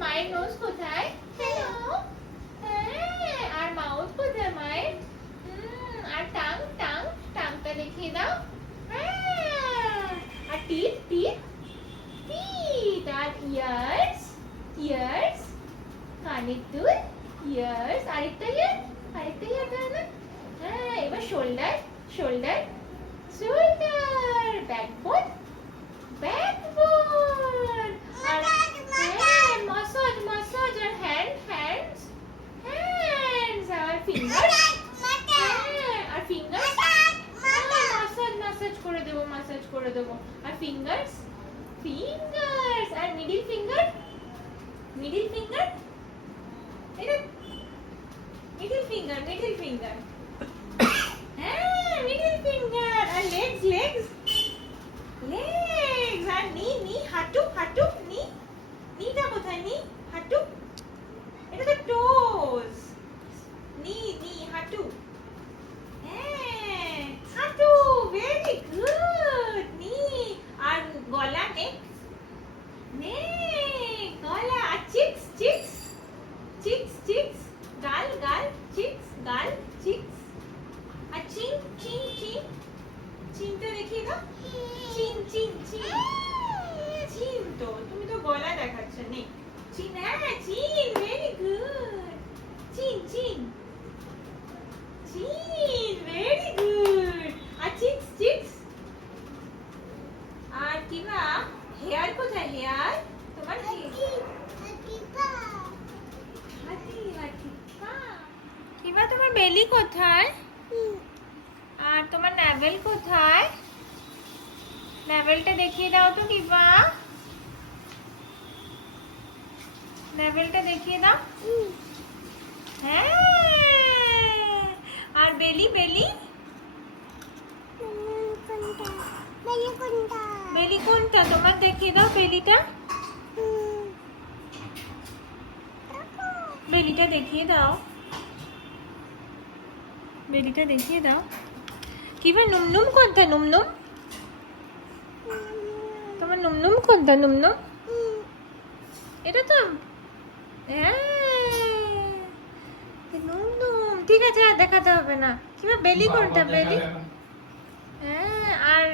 মায়ের নোজ কোথায়? হ্যালো। হ্যাঁ, আর মাউথ কোথায় মায়ের? আর টাংটা দেখিয়ে দাও। হ্যাঁ, আর টিথ আর ইয়ার্স কানের দুল, ইয়ার্স, আরেকটা ইয়ার দাও না। হ্যাঁ, এবার শোল্ডার, ব্যাকবোন, আর হ্যাঁ, মাসাজ আর হ্যান্ডস, আর ফিঙ্গার, হ্যাঁ, আর ফিঙ্গার্স, মাসাজ করে দেবো, আর ফিঙ্গার্স, আর মিডিল ফিঙ্গার, এটা মিডিল ফিঙ্গার, হ্যাঁ, মিডিল ফিঙ্গার, আর লেগস, আর নি, হাঁটু, নিটা কোথায়? হাঁটু, এটা তো টোজ, নি, হাঁটু, হ্যাঁ, হাঁটু, ভেরি গুড, নি, আর গলা, নেক, গলা, আর চিক্স, গাল, চিক্স, আর চিনটা দেখিয়ে দাও, চিন তো, তুমি তো গলা দেখাচ্ছ, নেই, চিন, হ্যাঁ, চিন, ভেরি গুড, চিন, ভেরি গুড, আর চিক্স, আর কিবা হেয়ার কোথায়? হেয়ার তোমার কিবা তোমার বেলি কোথায়? আর তোমার নাভেল কোথায়? নাভেলটা দেখিয়ে দাও তো কিবা, নাভেলটা দেখিয়ে দাও, হ্যাঁ, আর বেলি কোনটা তোমার? দেখিয়ে দাও বেলিটা, বেলিটা দেখিয়ে দাও, কিবা নুমনুম কোনটা? নুমনুম তোমার কোনটা? নুমনুম এটা তো, হ্যাঁ, নুমনুম, ঠিক আছে, আর দেখাতে হবে না। কিবা বেলি কোনটা? বেলি, হ্যাঁ, আর